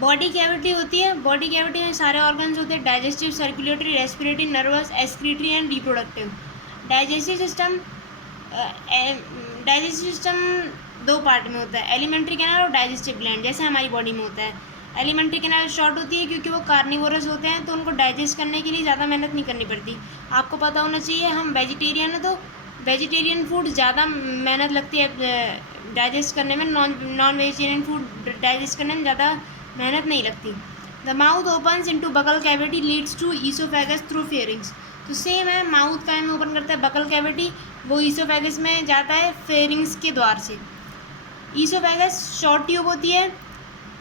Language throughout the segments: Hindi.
बॉडी कैविटी होती है। बॉडी कैविटी में सारे ऑर्गन्स होते हैं, digestive, circulatory, respiratory, nervous, excretory and reproductive. Digestive system दो पार्ट में होता है, एलिमेंट्री कैनाल और डाइजेस्टिव ग्लैंड, जैसे हमारी बॉडी में होता है। एलिमेंट्री कैनाल शॉर्ट होती है क्योंकि वो कार्निवोरस होते हैं, तो उनको डाइजेस्ट करने के लिए ज़्यादा मेहनत नहीं करनी पड़ती। आपको पता होना चाहिए, हम वेजिटेरियन हैं तो वेजिटेरियन फूड ज़्यादा मेहनत लगती है डाइजेस्ट करने में, नॉन वेजिटेरियन फूड डाइजेस्ट करने में ज़्यादा मेहनत नहीं लगती। The mouth opens into buccal cavity leads to oesophagus through pharynx. तो सेम है, माउथ का में ओपन करता है बकल कैविटी, वो ईसोफेगस में जाता है फेरिंग्स के द्वार से। ईसोफेगस शॉर्ट ट्यूब होती है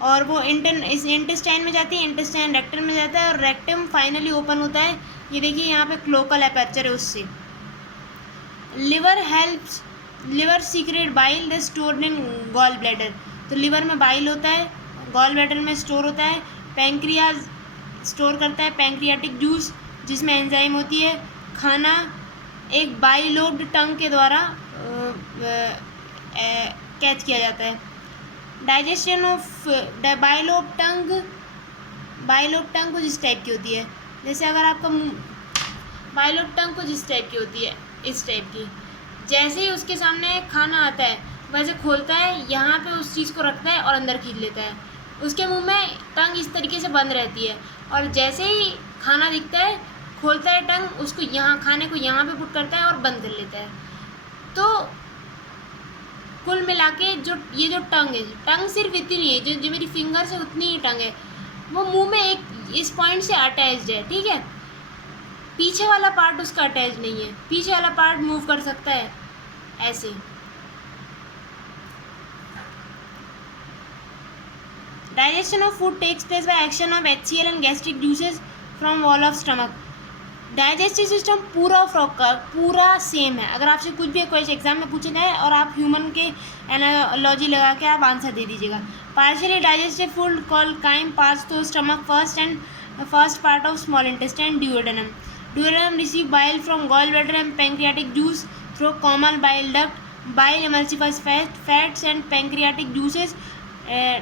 और वो इंटेस्टाइन में जाती है, इंटेस्टाइन रेक्टम में जाता है और रेक्टम फाइनली ओपन होता है। ये देखिए यहाँ पे क्लोकल एपर्चर है उससे। Liver secrete bile the stored in gall bladder. तो लिवर में बाइल होता है, गॉल ब्लैडर में स्टोर होता है। पैंक्रियाज स्टोर करता है पैंक्रियाटिक जूस, जिसमें एंजाइम होती है। खाना एक बाइलोब्ड टंग के द्वारा कैच किया जाता है। डाइजेशन ऑफ बाइलोब टंग कुछ इस टाइप की होती है, जैसे अगर आपका बाइलोब टंग कुछ इस टाइप की होती है, इस टाइप की। जैसे ही उसके सामने खाना आता है वैसे खोलता है, यहाँ पे उस चीज़ को रखता है और अंदर खींच लेता है। उसके मुंह में टंग इस तरीके से बंद रहती है और जैसे ही खाना दिखता है खोलता है टंग, उसको यहाँ खाने को यहाँ पे पुट करता है और बंद कर लेता है। तो कुल मिला के जो ये जो टंग है, टंग सिर्फ इतनी है, जो मेरी फिंगर से उतनी ही टंग है, वो मुंह में एक इस पॉइंट से अटैच्ड है, ठीक है। पीछे वाला पार्ट उसका अटैच नहीं है, पीछे वाला पार्ट मूव कर सकता है ऐसे। Digestion of food takes place by action of HCl and gastric juices from wall of stomach. Digestive system पूरा सेम है। अगर आपसे कुछ भी क्वेश्चन एग्जाम में पूछा जाए और आप ह्यूमन के एनालॉजी लगा के आप आंसर दे दीजिएगा। Partially digestive food called crime pass through stomach first part of small intestine duodenum. Duodenum receive bile from gallbladder and pancreatic juice through common bile duct. Bile emulsifies fats and pancreatic juices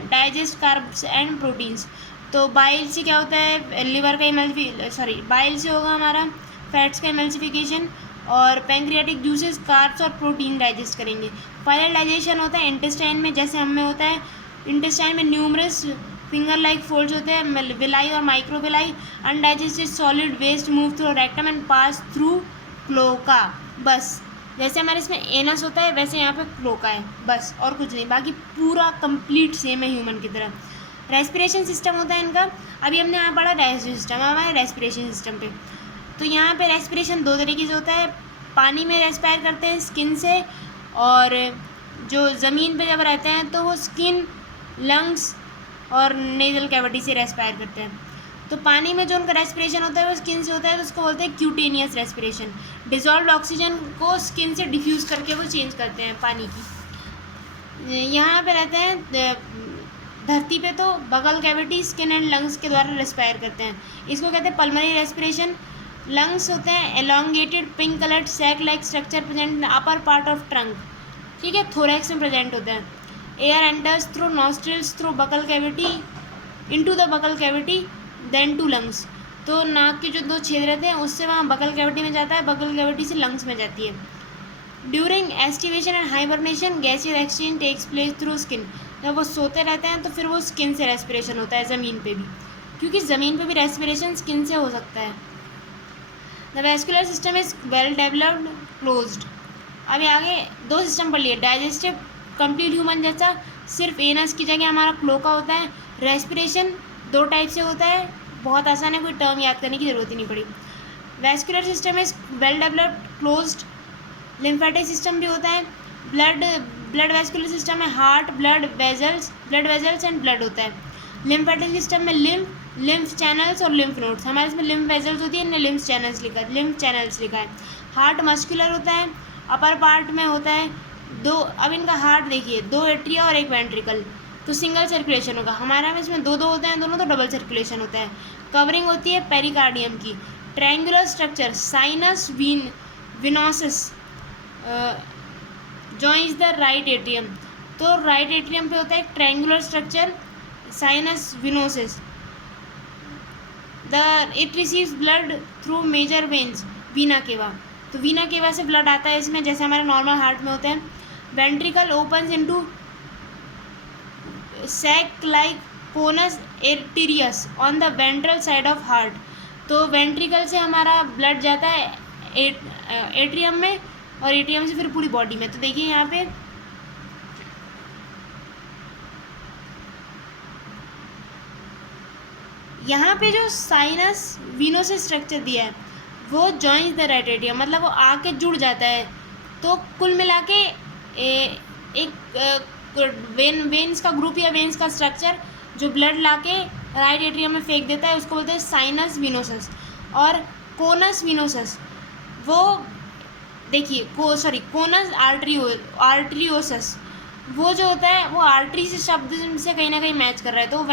digest carbs and proteins. तो बाइल से क्या होता है, लिवर का बाइल से होगा हमारा फैट्स का इमल्सिफिकेशन और पैंक्रियाटिक जूसेस कार्ब्स और प्रोटीन डाइजेस्ट करेंगे। फाइनल डाइजेशन होता है इंटेस्टाइन में, जैसे हम में होता है। इंटेस्टाइन में न्यूमरस फिंगर लाइक फोल्ड्स होते हैं, विलाई और microvilli. Undigested solid waste move through rectum and pass through cloaca. बस जैसे हमारे इसमें एनस होता है वैसे यहाँ पे क्लोका है, बस और कुछ नहीं, बाकी पूरा कंप्लीट सेम है ह्यूमन की तरह। रेस्पिरेशन सिस्टम होता है इनका, अभी हमने यहाँ पढ़ा डाइजेस्टिव सिस्टम, अब हमारे रेस्पिरेशन सिस्टम पे। तो यहाँ पे रेस्पिरेशन दो तरीके से होता है, पानी में रेस्पायर करते हैं स्किन से, और जो ज़मीन पे जब रहते हैं तो वो स्किन, लंग्स और नेजल कैविटी से रेस्पायर करते हैं। तो पानी में जो उनका रेस्पिरेशन होता है वो स्किन से होता है, तो उसको बोलते हैं क्यूटेनियस रेस्पिरेशन। डिजॉल्व ऑक्सीजन को स्किन से डिफ्यूज़ करके वो चेंज करते हैं पानी की। यहाँ पे रहते हैं धरती पे तो बगल कैविटी, स्किन एंड लंग्स के द्वारा रेस्पायर करते हैं, इसको कहते हैं पल्मोनरी रेस्पिरेशन। लंग्स होते हैं elongated pink coloured sac like structure present in upper part of trunk, ठीक है, थोरैक्स में प्रेजेंट होते हैं। Air enters through nostrils through buccal cavity into the buccal cavity then to lungs. तो नाक के जो दो छेद रहते हैं उससे वहाँ बकल कैविटी में जाता है, बकल कैविटी से लंग्स में जाती है। During aestivation and hibernation gaseous exchange takes place through skin. जब वो सोते रहते हैं तो फिर वो स्किन से रेस्पिरेशन होता है, ज़मीन पे भी, क्योंकि ज़मीन पे भी रेस्पिरेशन स्किन से हो सकता है। The vascular system is well developed closed. अभी आगे दो सिस्टम पढ़ लिए, डाइजेस्टिव कंप्लीट ह्यूमन जैसा, सिर्फ एनस की जगह हमारा क्लोका होता है। रेस्पिरेशन दो टाइप से होता है, बहुत आसान है, कोई टर्म याद करने की ज़रूरत ही नहीं पड़ी। Vascular system is well developed closed. Lymphatic system भी होता है। ब्लड वैस्कुलर सिस्टम में heart, blood vessels and blood होता है। लिम्फेटिक सिस्टम में लिम्फ चैनल्स और लिम्फ नोड्स। हमारे इसमें लिम्फ वेजल्स होती है, इनने लिम्फ चैनल्स लिखा है। हार्ट मस्कुलर होता है, अपर पार्ट में होता है दो। अब इनका हार्ट देखिए, दो एट्रिया और एक वेंट्रिकल, तो सिंगल सर्कुलेशन होगा। हमारा में इसमें दो होते हैं दोनों, तो डबल सर्कुलेशन होता है। कवरिंग होती है पेरिकार्डियम की। Triangular structure sinus venosus joins the right atrium. तो राइट एट्रियम पे होता है एक triangular structure, sinus venosus it receives blood through major veins, vena cava. तो वीना केवा से ब्लड आता है इसमें, जैसे हमारे नॉर्मल हार्ट में होते हैं। Ventricle opens into sac like conus arteriosus on the ventral side of heart. तो वेंट्रिकल से हमारा ब्लड जाता है एट्रियम में, और एट्रियम से फिर पूरी बॉडी में। तो देखिए यहाँ पे जो साइनस विनोसिस स्ट्रक्चर दिया है वो जॉइंस द राइट एट्रियम, मतलब वो आके जुड़ जाता है। तो कुल मिला के एक वेन्स का ग्रुप या वेन्स का स्ट्रक्चर जो ब्लड लाके राइट एट्रियम में फेंक देता है उसको बोलते हैं साइनस विनोसस। और कोनस विनोसस वो देखिए कोनस आर्टरियोसस वो जो होता है वो आर्टरी से शब्द से कहीं ना कहीं मैच कर रहा है। तो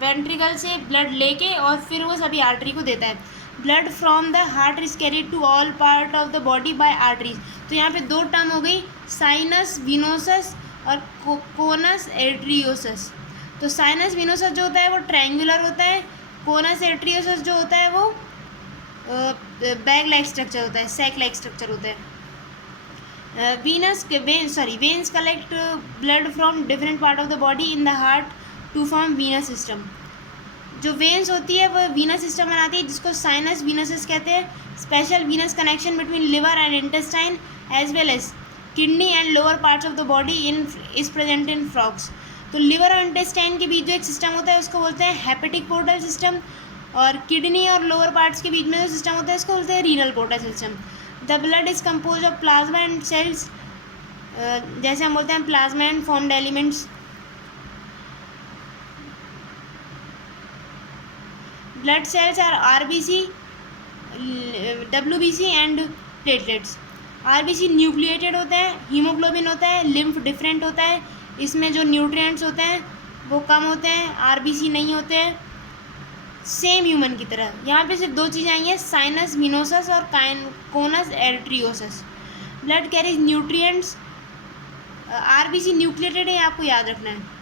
वेंट्रिकल से ब्लड लेके और फिर वो सभी आर्टरी को देता है। Blood from the heart is carried to all part of the body by arteries. तो यहाँ पे दो टर्म हो गई, साइनस विनोसस और कोनस एट्रियोसस। तो साइनस विनोसस जो होता है वो ट्रायंगुलर होता है, कोनस एट्रियोसस जो होता है वो बैग लाइक स्ट्रक्चर होता है, सैक लाइक स्ट्रक्चर होता है। Veins collect blood from different part of the body in the heart to form venous system. जो वेन्स होती है वो वीनस सिस्टम बनाती है जिसको साइनस विनोसिस कहते हैं। Special venous connection between liver and intestine as well as kidney and lower parts of the body is present in frogs. तो लिवर और इंटेस्टाइन के बीच जो एक सिस्टम होता है उसको बोलते हैं हेपेटिक पोर्टल सिस्टम, और किडनी और लोअर पार्ट्स के बीच में जो सिस्टम होता है उसको बोलते हैं renal portal system. The blood is compose of plasma and cells, जैसे हम बोलते हैं plasma and formed elements. Blood cells are RBC, WBC and platelets. RBC nucleated होता है, हीमोग्लोबिन होता है, लिम्फ डिफरेंट होता है, इसमें जो न्यूट्रिएंट्स होते हैं वो कम होते हैं, आरबीसी नहीं होते हैं, सेम ह्यूमन की तरह। यहाँ पे सिर्फ दो चीज़ें आई हैं, साइनस विनोसस और conus arteriosus. Blood carries nutrients, RBC nucleated है, आपको याद रखना है।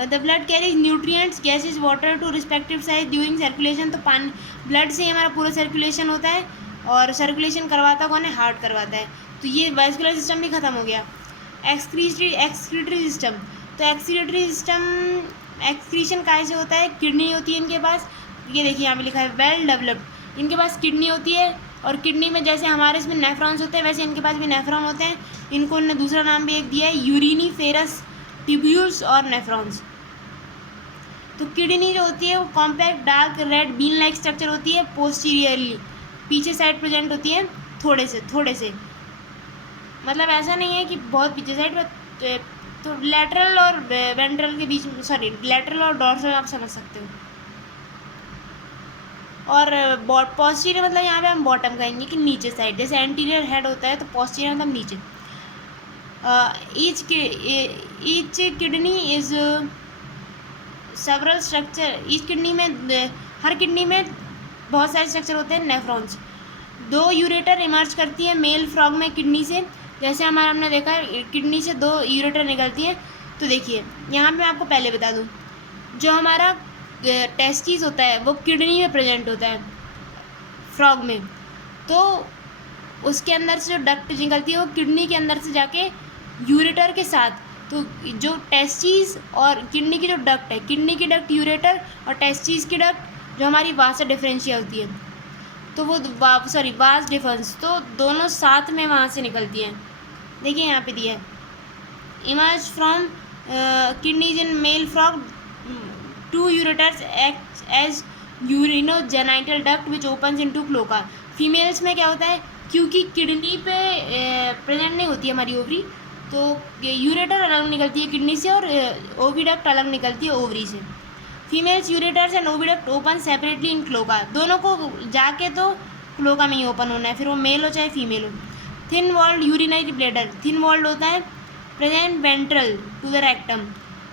The blood carries nutrients gases water to respective साइज ड्यूरिंग सर्कुलेशन। तो पानी ब्लड से ही हमारा पूरा सर्कुलेशन होता है, और सर्कुलेशन करवाता कौन है? हार्ट करवाता है। तो ये वास्कुलर सिस्टम भी खत्म हो गया। एक्सक्रीटरी सिस्टम, तो एक्सक्रीटरी सिस्टम एक्सक्रीशन काहे से होता है? किडनी होती है इनके पास, ये देखिए यहाँ पे लिखा है वेल डेवलप्ड। इनके पास किडनी होती है, और किडनी में जैसे हमारे इसमें नेफ्रॉन्स होते हैं वैसे इनके पास भी नेफ्रॉन होते हैं। इनको उन्होंने दूसरा नाम भी एक दिया है, यूरिनीफेरस ट्यूब्यूल्स और नेफ्रॉन्स। तो किडनी जो होती है वो compact dark red been like structure होती है, पोस्टीरियरली पीछे साइड प्रेजेंट होती है, थोड़े से मतलब ऐसा नहीं है कि बहुत पीछे साइड में। तो लैटरल और वेंट्रल के बीच में, लैटरल और डॉर्सल आप समझ सकते हो। और पोस्टीरियर मतलब यहाँ पे हम बॉटम कहेंगे कि नीचे साइड, जैसे एंटीरियर हेड होता है तो पोस्टीरियर मतलब नीचे। Each kidney is several structure, each kidney में हर किडनी में बहुत सारे स्ट्रक्चर होते हैं नेफ्रॉन्स। 2 यूरेटर इमर्ज करती है मेल फ्रॉग में किडनी से, जैसे हमने देखा है किडनी से 2 यूरेटर निकलती हैं। तो देखिए यहाँ पे मैं आपको पहले बता दूँ, जो हमारा टेस्टिस होता है वो किडनी में प्रेजेंट होता है फ्रॉग में, तो उसके अंदर से जो डक्ट निकलती है वो किडनी के अंदर से जाके यूरेटर के साथ, तो जो टेस्टिस और किडनी की जो डक्ट है, किडनी की डक्ट यूरेटर और टेस्टिस की डक्ट जो हमारी वास डिफरेंशिया होती है, तो वो वास डिफरेंस, तो दोनों साथ में वहाँ से निकलती हैं। देखिए यहाँ पे दिया है, emerge from kidneys in male frog, 2 ureters act as urinogenital duct which opens into cloaca. Females में क्या होता है, क्योंकि किडनी पे प्रेजेंट नहीं होती है हमारी ओवरी, तो यूरेटर अलग निकलती है किडनी से और ओविडक्ट अलग निकलती है ओवरी से। Females ureters and oviduct open separately in cloaca, दोनों को जाके तो क्लोका में ही ओपन होना है, फिर वो मेल हो चाहे फीमेल हो। Thin walled urinary bladder, thin walled होता है present ventral to the rectum,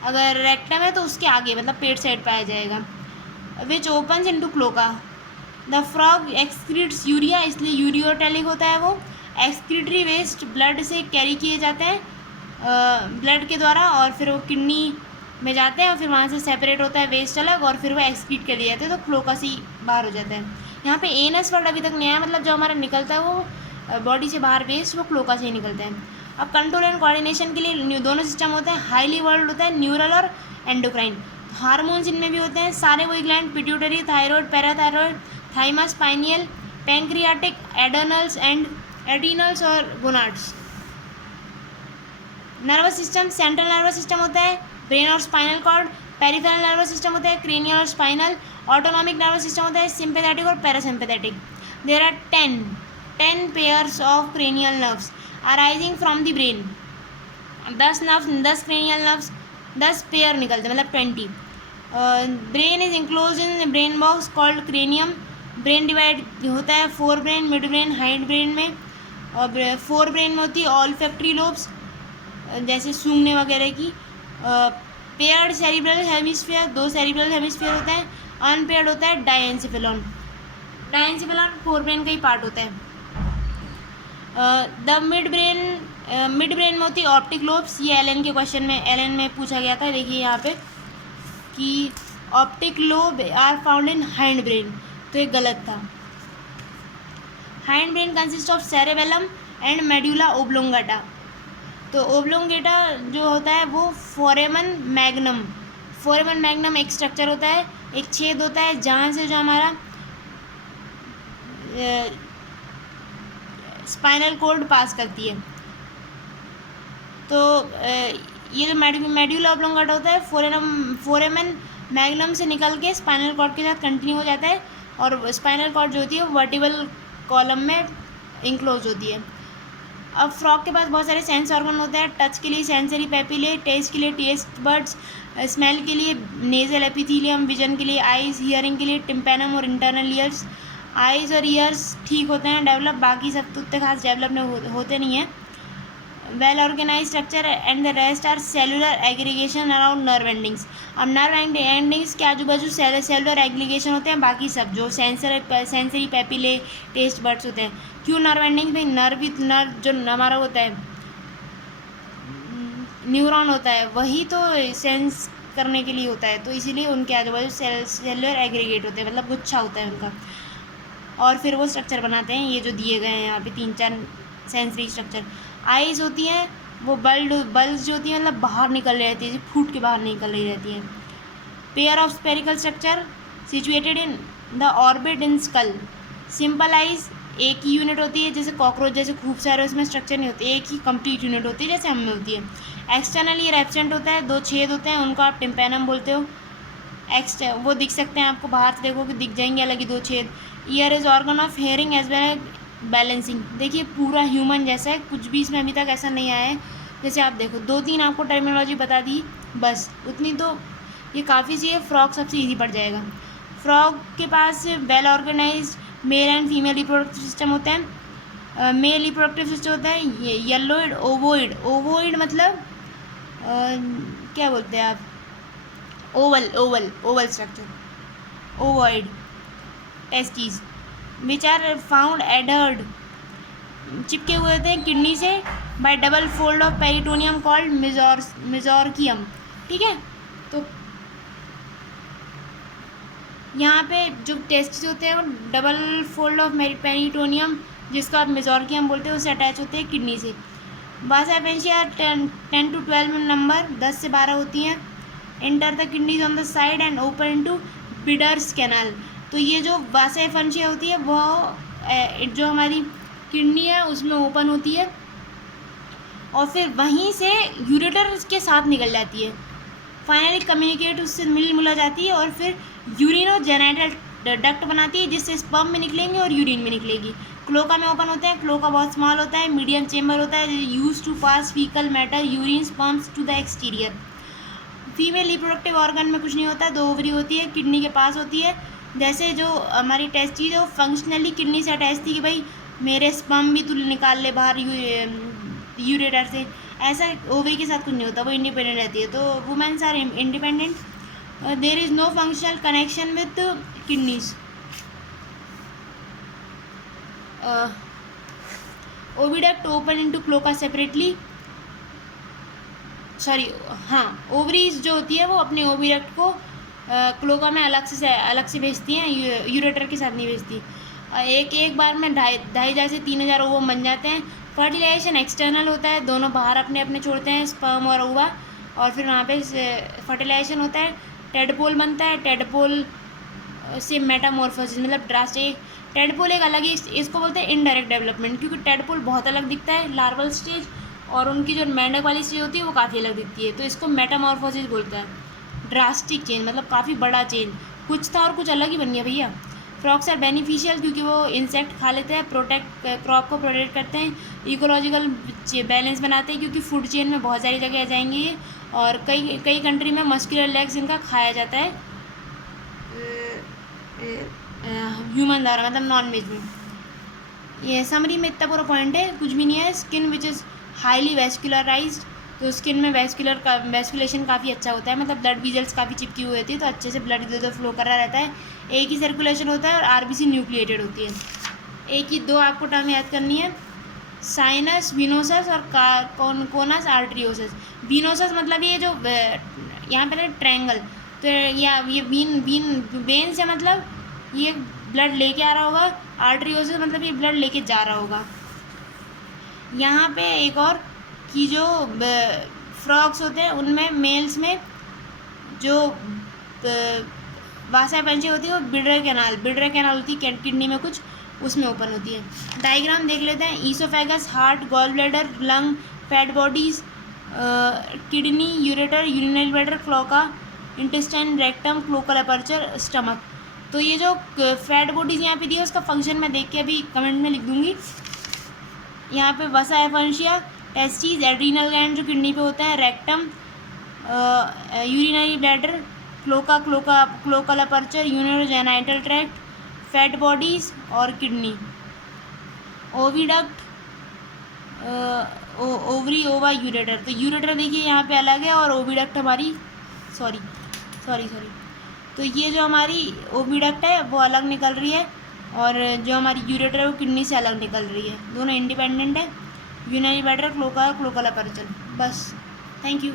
अगर रेक्टम है तो उसके आगे मतलब पेट साइड पाया जाएगा, which opens into cloaca. The frog excretes urea, इसलिए यूरियोटेलिक होता है वो। एक्सक्रीटरी वेस्ट ब्लड से कैरी किए जाते हैं, ब्लड के द्वारा, और फिर वो किडनी में जाते हैं और फिर वहाँ से सेपरेट होता है वेस्ट अलग, और फिर वो एक्सक्रीट कर दिए जाते हैं, तो क्लोका से ही बाहर हो जाता है। यहाँ पे एनस वर्ड अभी तक नहीं आया, मतलब जो हमारा निकलता है वो बॉडी से बाहर वेस्ट, वो क्लोका से ही निकलता है। अब कंट्रोल एंड कोऑर्डिनेशन के लिए दोनों सिस्टम होते हैं, हाईली वर्ल्ड होता है न्यूरल और एंडोक्राइन। हार्मोन्स इनमें भी होते हैं सारे वही gland, pituitary, thyroid, parathyroid, thymus, pineal, pancreatic, adrenals and adrenals और gonads. Nervous system, central nervous system होता है ब्रेन और spinal cord, peripheral nervous system होता है क्रेनियल और स्पाइनल, ऑटोनॉमिक नर्वस सिस्टम होता है सिंपैथेटिक और parasympathetic. There are 10 pairs of cranial nerves arising from the brain. 10 cranial nerves, 10 pair निकलते हैं, मतलब 20। Brain is enclose in brain box called cranium. Brain divide होता है fore brain, mid brain, hind brain में। और फोर ब्रेन में होती है ऑल्फैक्टरी लोब्स, जैसे सूंघने वगैरह की। Paired cerebral hemisphere, 2 cerebral hemisphere होता है। अनपेयर्ड होता है डायेंसेफेलॉन। डायेंसेफेलॉन फोर ब्रेन का ही पार्ट होता है। द मिड ब्रेन में होती है ऑप्टिक लोब्स। ये एलन के क्वेश्चन में, एलन में पूछा गया था, देखिए यहाँ पे कि optic lobe are found in hind brain, तो ये गलत था। Hind brain consist of cerebellum and medulla oblongata. तो ओब्लोंगेटा जो होता है वो फोरेमन मैग्नम एक स्ट्रक्चर होता है, एक छेद होता है जहाँ से जो हमारा स्पाइनल कॉर्ड पास करती है। तो ये जो मेडुला ओब्लोंगाटा होता है फोरेमन मैग्नम से निकल के स्पाइनल कॉर्ड के साथ कंटिन्यू हो जाता है, और स्पाइनल कॉर्ड जो होती है वो वर्टिबल कॉलम में इंक्लोज होती है। अब फ्रॉग के पास बहुत सारे सेंस ऑर्गन होते हैं। टच के लिए सेंसरी पेपिले, टेस्ट के लिए टेस्ट बड्स, स्मेल के लिए नेजल एपिथीलियम, विजन के लिए आइज, हियरिंग के लिए टिम्पैनम और इंटरनल ईयर्स। आइज और ईयर्स ठीक होते हैं डेवलप, बाकी सब तो उतने खास डेवलप होते नहीं हैं। Well organise structure and the rest are cellular aggregation around nerve endings. अब नर्व एंडिंग्स के आजू बाजू सेलुलर एग्रीगेशन होते हैं, बाकी सब जो सेंसरी पेपिले, टेस्ट बड्स होते हैं। क्यों नर्व एंडिंग्स में? नर्व जो हमारा होता है न्यूरॉन होता है, वही तो सेंस करने के लिए होता है, तो इसीलिए उनके आजू बाजू सेलुलर एग्रीगेट होते हैं, मतलब गुच्छा होता है उनका, और फिर वो स्ट्रक्चर बनाते हैं ये जो दिए गए हैं यहाँ पे 3-4 सेंसरी स्ट्रक्चर। आइज होती हैं वो बल्ब जो होती हैं मतलब बाहर निकल रही रहती है, फूट के बाहर निकल रही रहती हैं। Pair of spherical structure situated in the orbit in school. Simple eyes एक ही यूनिट होती है, जैसे कॉकरोच जैसे खूब सारे उसमें स्ट्रक्चर नहीं होते, एक ही कंप्लीट यूनिट होती है जैसे हम में होती है। एक्सटर्नल ईयर एब्सेंट होता है, 2 छेद होते हैं, उनको आप टिम्पैनम बोलते हो। वो दिख सकते हैं आपको, बाहर से देखो कि दिख जाएंगे अलग ही 2 छेद। Ear is organ of hearing as well balancing. देखिए पूरा ह्यूमन जैसा है, कुछ भी इसमें अभी तक ऐसा नहीं आया है। जैसे आप देखो 2-3 आपको टर्मिनोलॉजी बता दी बस, उतनी तो ये काफ़ी चाहिए। फ्रॉग सबसे इजी पड़ जाएगा। फ्रॉग के पास well organize male and female reproductive system होते हैं। मेल रिप्रोडक्टिव सिस्टम होता है येलोइड ओवोइड। ओवोइड मतलब क्या बोलते हैं आप, oval structure. Ovoid testes which are found adhered, चिपके हुए होते हैं किडनी से by double fold of peritoneum called mesorchium. ठीक है, तो यहाँ पे जो टेस्टिस होते हैं वो डबल फोल्ड ऑफ पेरिटोनियम, जिसको आप मेजोर्कियम बोलते हैं, उससे अटैच होते हैं किडनी से। वासा पेंशिया 10 to 12 नंबर, 10 से 12 होती हैं। Enter the kidneys on the side and open into bidders canal. तो ये जो वासा पेंशिया होती है वो जो हमारी किडनी है उसमें ओपन होती है, और फिर वहीं से यूरेटर के साथ निकल जाती है। फाइनली कम्युनिकेट उससे मिला जाती है, और फिर यूरिनोजेनिटल डक्ट बनाती है, जिससे स्पर्म में निकलेंगे और यूरिन में निकलेगी। क्लोका में ओपन होते हैं। क्लोका बहुत स्मॉल होता है, मीडियम चेम्बर होता है, use to pass faecal matter urine sperms to the exterior. Female reproductive organ में कुछ नहीं होता, 2 ओवरी होती है, किडनी के पास होती है। जैसे जो हमारी टेस्टिस है वो फंक्शनली किडनी से अटैच थी कि भाई मेरे स्पर्म भी तू निकाल ले बाहर यूरेटर से, ऐसा ओवरी के साथ कुछ नहीं होता, वो इंडिपेंडेंट रहती है। तो women's are independent. There is no functional connection with kidneys. Oviduct open into cloaca separately. Sorry, हाँ, ओवरीज जो होती है वो अपने ओविडक्ट को क्लोका में अलग से भेजती हैं, यूरेटर के साथ नहीं भेजती। एक बार में 2,500 से 3,000 ओवम बन जाते हैं। फर्टिलाइजेशन एक्सटर्नल होता है, दोनों बाहर अपने अपने छोड़ते हैं, स्पर्म और ओवा, और फिर वहाँ पे फर्टिलाइजेशन होता है, टेडपोल बनता है। टेडपोल से मेटामॉर्फोसिस मतलब ड्रास्टिक। टेडपोल एक अलग ही, इसको बोलते हैं इनडायरेक्ट डेवलपमेंट, क्योंकि टेडपोल बहुत अलग दिखता है लार्वल स्टेज, और उनकी जो मेंढक वाली स्टेज होती है वो काफ़ी अलग दिखती है, तो इसको मेटामॉर्फोसिस बोलता है। ड्रास्टिक चेंज मतलब काफ़ी बड़ा चेंज, कुछ था और कुछ अलग ही बन गया भैया। फ्रॉक्स आर बेनिफिशियल क्योंकि वो इंसेक्ट खा लेते हैं, क्रॉप को प्रोटेक्ट करते हैं, इकोलॉजिकल बैलेंस बनाते हैं, क्योंकि फूड चेन में बहुत सारी जगह आ जाएंगे ये, और कई कई कंट्री में मस्कुलर लेग्स इनका खाया जाता है ह्यूमन द्वारा, मतलब नॉन वेज में। ये समरी में इतना पूरा पॉइंट है, कुछ भी नहीं है। Skin which is highly vascularised, तो स्किन में वेस्कुलेशन काफ़ी अच्छा होता है, मतलब ब्लड वीजल्स काफ़ी चिपकी हुई होती है, तो अच्छे से ब्लड इधर उधर फ्लो कर रहा रहता है, एक ही सर्कुलेशन होता है, और आरबीसी न्यूक्लिएटेड होती है। एक ही दो आपको टर्म याद करनी है, साइनस विनोसस और कोनस आर्ट्रियोसस। विनोसस मतलब ये जो यहाँ पे ट्रायंगल, तो या ये वेन से मतलब ये ब्लड लेके आ रहा होगा, आर्ट्रियोसस मतलब ये ब्लड लेके जा रहा होगा। यहाँ पे एक और कि जो फ्रॉक्स होते हैं उनमें मेल्स में जो वासा पंची होती है वो बिड्रर कैनाल होती है किडनी में कुछ, उसमें ओपन होती है। डायग्राम देख लेते हैं। Oesophagus, heart, gall bladder, lung, fat bodies, kidney, ureter, urinary bladder, cloaca, intestine, rectum, cloacal aperture, stomach. तो ये जो फैट बॉडीज़ यहाँ पे दी है उसका फंक्शन मैं देख के अभी कमेंट में लिख दूँगी। यहाँ पे वसा एफर्शिया, टेस्टिस, एड्रीनल ग्लैंड जो किडनी पे होता है, rectum, urinary bladder, cloacal aperture, urogenital tract, fat bodies और किडनी, ओविडक्ट, ओवरी, ओवा, यूरेटर। तो यूरेटर देखिए यहाँ पे अलग है, और ओविडक्ट हमारी सॉरी तो ये जो हमारी ओविडक्ट है वो अलग निकल रही है, और जो हमारी यूरेटर है वो किडनी से अलग निकल रही है, दोनों इंडिपेंडेंट है। Urinary bladder, cloacal aperture. बस, थैंक यू।